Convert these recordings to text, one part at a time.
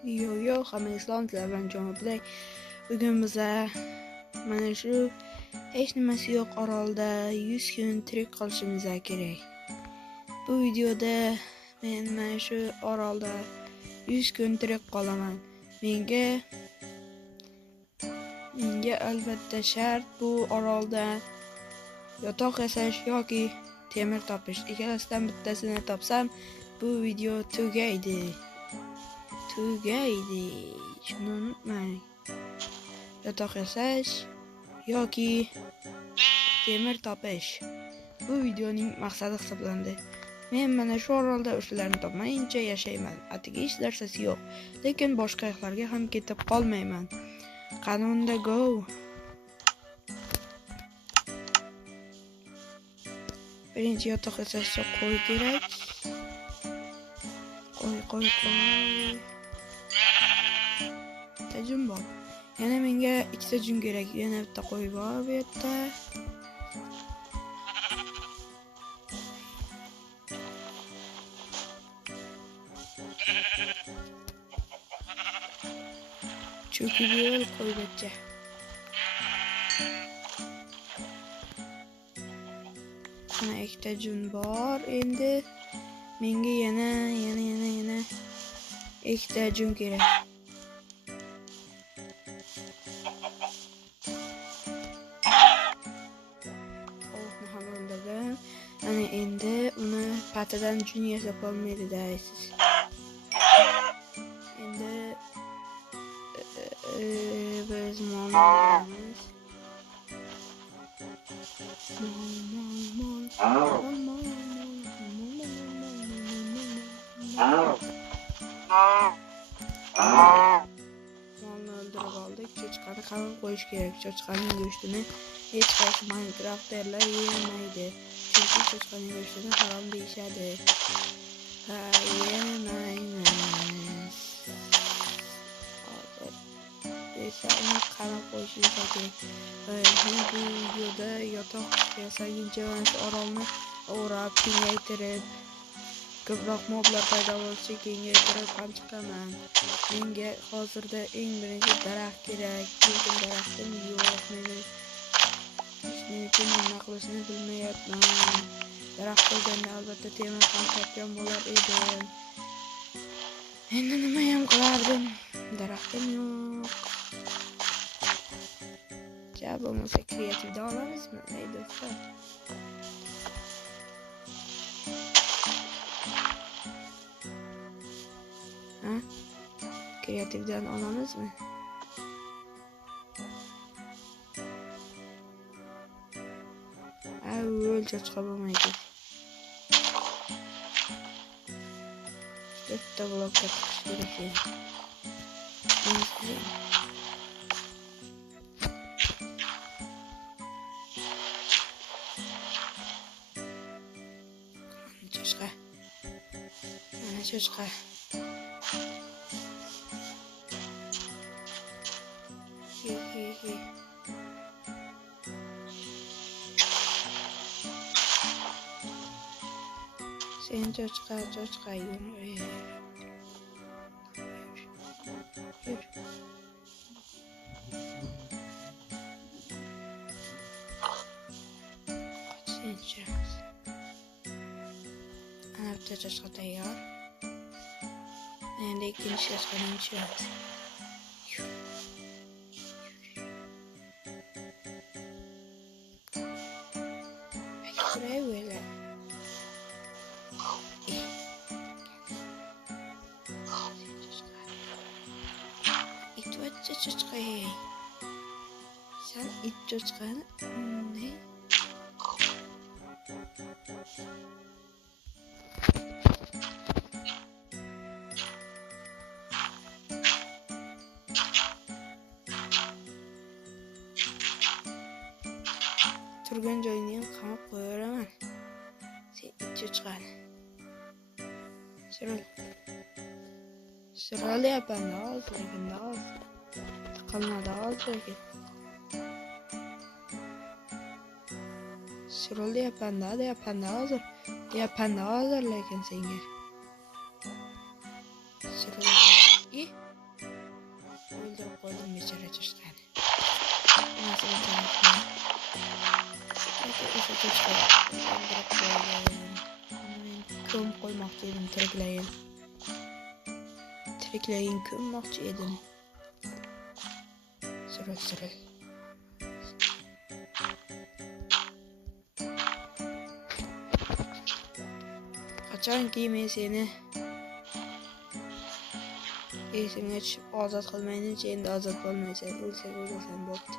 Hamma sizlar bilan Javob Play. Bugun biza mana shu hech nimasi yo'q orolda 100 kun tirik qolishimiz kerak. Bu videoda men mana shu orolda 100 kun tirik qolaman. Menga albatta shart bu orolda yotoq yasash yoki temir topish. Ikkalasidan bittasini topsam bu video tugaydi. Shuni unutmang. Yotoq yasash yoki temir topish. Bu videoning maqsadi hisoblandi. Men mana shu orolda o'shalarni topmayincha yashayman. Atigi hech narsasi yo'q. Lekin boshqa yoqlarga ham ketib qolmayman. Qanunda go. Birinchi yotoq yasashga qo'y kerak. Qo'y. Tajum bor. Yana menga ikkita jun kerak. Yana bitta qo'y bor bu yerda. Cho'kib yur qo'ygacha. Mana ikkita jun bor. Endi menga yana ikkita jun kerak. Ana endi uni patidan jun yasab olmaydi deysiz. Endi biz mol. Molni o'ldirib oldik. Cho'chqani qamab qo'yish kerak. Cho'chqaning go'shtini hech qaysi Minecrafterlar yemaydi. Chunki cho'chqaning go'shtini harom deyishadi. Yemaymiz. Hozir esa uni qamab qo'yishimiz kerak. Bu videoda yotoq yasaguncha orolni o'rab, kengaytirib, ko'proq moblar paydo bo'lishi kengaytirib ham chiqaman. Menga hozirda eng birinchi daraxt kerak. Lekin daraxtim yo'q. Shuning uchun nima qilishni bilmayapman. Daraxt bo'lganda albatta temir ham topgan bo'lar edim. Endi nima ham qilardim? Daraxtim yo'q. Bo'lmasa kreativdan olamizmi? Ey do'stlar. Kreativdan olamizmi? Avval cho'chqa bo'lmaydi. Bitta blokka tiqish kerak. Cho'chqa. Sen cho'chqa yur. Ana bitta cho'chqa tayyor. Endi ikkinchi cho'chqani tushiramiz. Cho'chqa. Sen it cho'chqani ne? Turgan joyini ham qamab qo'yaraman. Sen it cho'chqani. Suralyapman lekin qilmadi lekin. Suralyapman hozir lekin senga. O'ldirib qo'ydim bechora cho'chqani. Ko'm qo'ymoqchi edim, tiriklayin ko'mmoqchi edim. Sura. Qachonki men seni esimga tushib ozod qilmaynincha, endi ozod bo'lmaysan, o'lsak o'lasan bo'pti.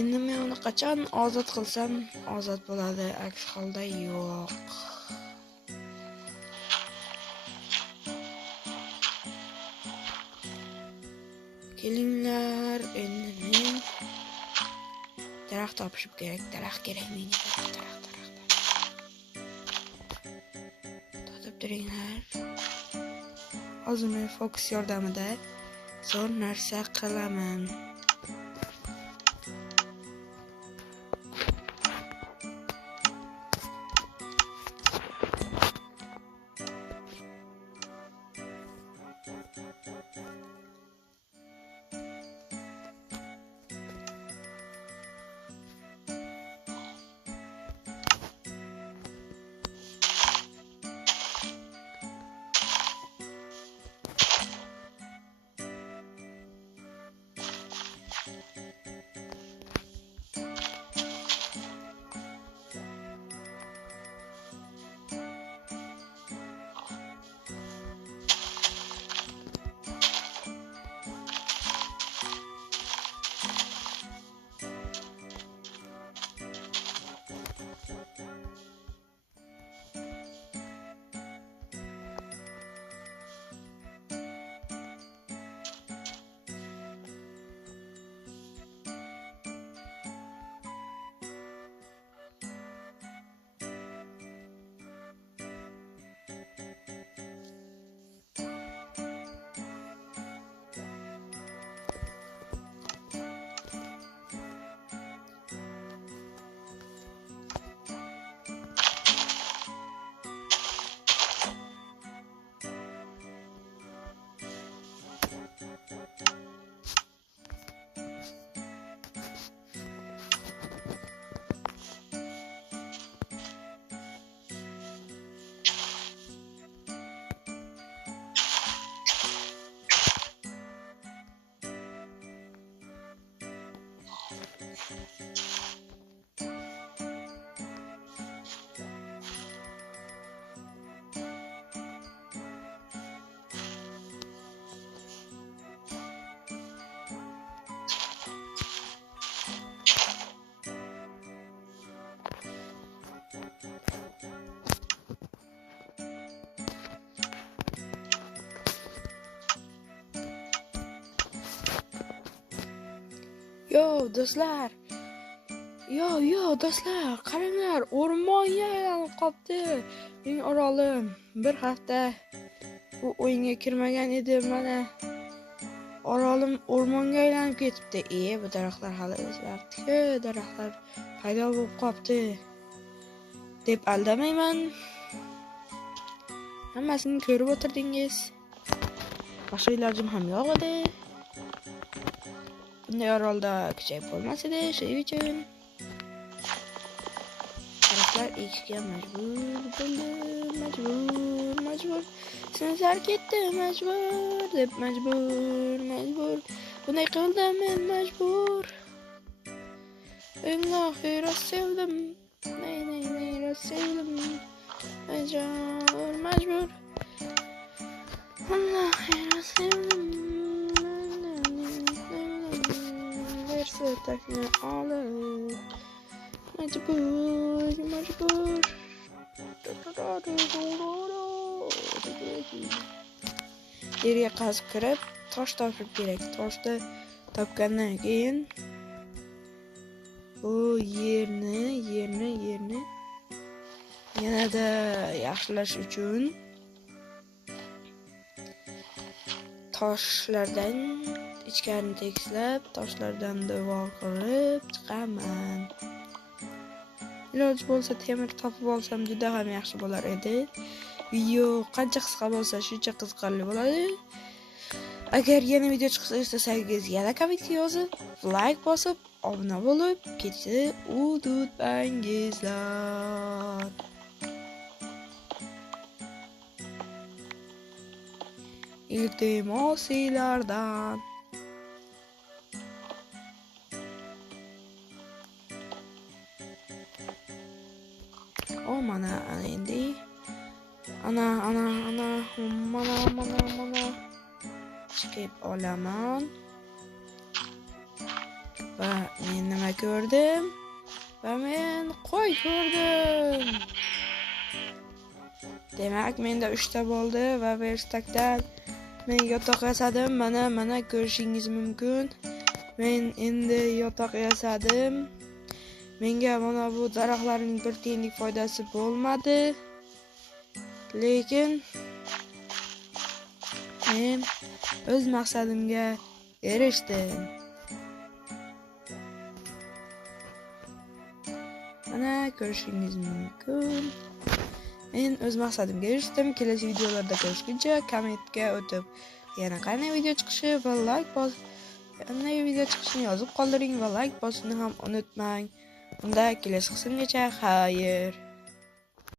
Endi men uni qachon ozod qilsam ozod bo'ladi, aks holda yo'q. Kelinglar, endi men daraxt topishim kerak. Daraxt kerak menga. Daraxt. Totib turinglar. Hozir men fokus yordamida zo'r narsa qilaman. Yo do'stlar, qaranglar, o'rmonga aylanib qopti. Mening orolim bir hafta bu o'yinga kirmagan edi, mana orolim o'rmonga aylanib ketibdi. Bu daraxtlar hali o'zgardi, daraxtlar paydo bo'lib qopti deb aldamayman. Hammasini ko'rib o'tirdingiz. Boshqa ilojim ham yo'q edi. Bunday orolda kuchayib bo'lmas edi, shuning uchun daraxtlar ekishga majbur. Sizlar ketdi, majbur. Bunday qildim men majbur. Ilohi sevdim. Sevdim. Majbur. Ilohi sevdim. Takni olib majbur. Yerga qazib kirib tosh topib kerak. Toshni topgandan keyin bu yerni yanada yaxshilash uchun toshlardan ichkarini tekislab, toshlardan devor qurib chiqaman. Iloji bo'lsa temir topib olsam juda ham yaxshi bo'lar edi. Video qancha qisqa bo'lsa, shuncha qiziqarli bo'ladi. Agar yana video chiqishini istasangiz, yana kommentga yozib, like bosib, obuna bo'lib ketishni unutmangizlar. Iltimos sizlardan. Mana endi ana mana chiqib olaman. Va men nima ko'rdim? Va men qo'y ko'rdim. Demak, menda 3 ta bo'ldi va verstakdan men yotoq yasadim. Mana ko'rishingiz mumkin. Men endi yotoq yasadim. Menga mana bu daraxtlarning bir tiyinlik foydasi bo'lmadi. Lekin men o'z maqsadimga erishdim. Mana ko'rishingiz mumkin. Men o'z maqsadimga erishdim. Kelasi videolarda ko'rishguncha kommentga o'tib, yana qanday video chiqishi va like bos, qanday video chiqishini yozib qoldiring va like bosishni ham unutmang. Unda kelasi qismgacha xayr.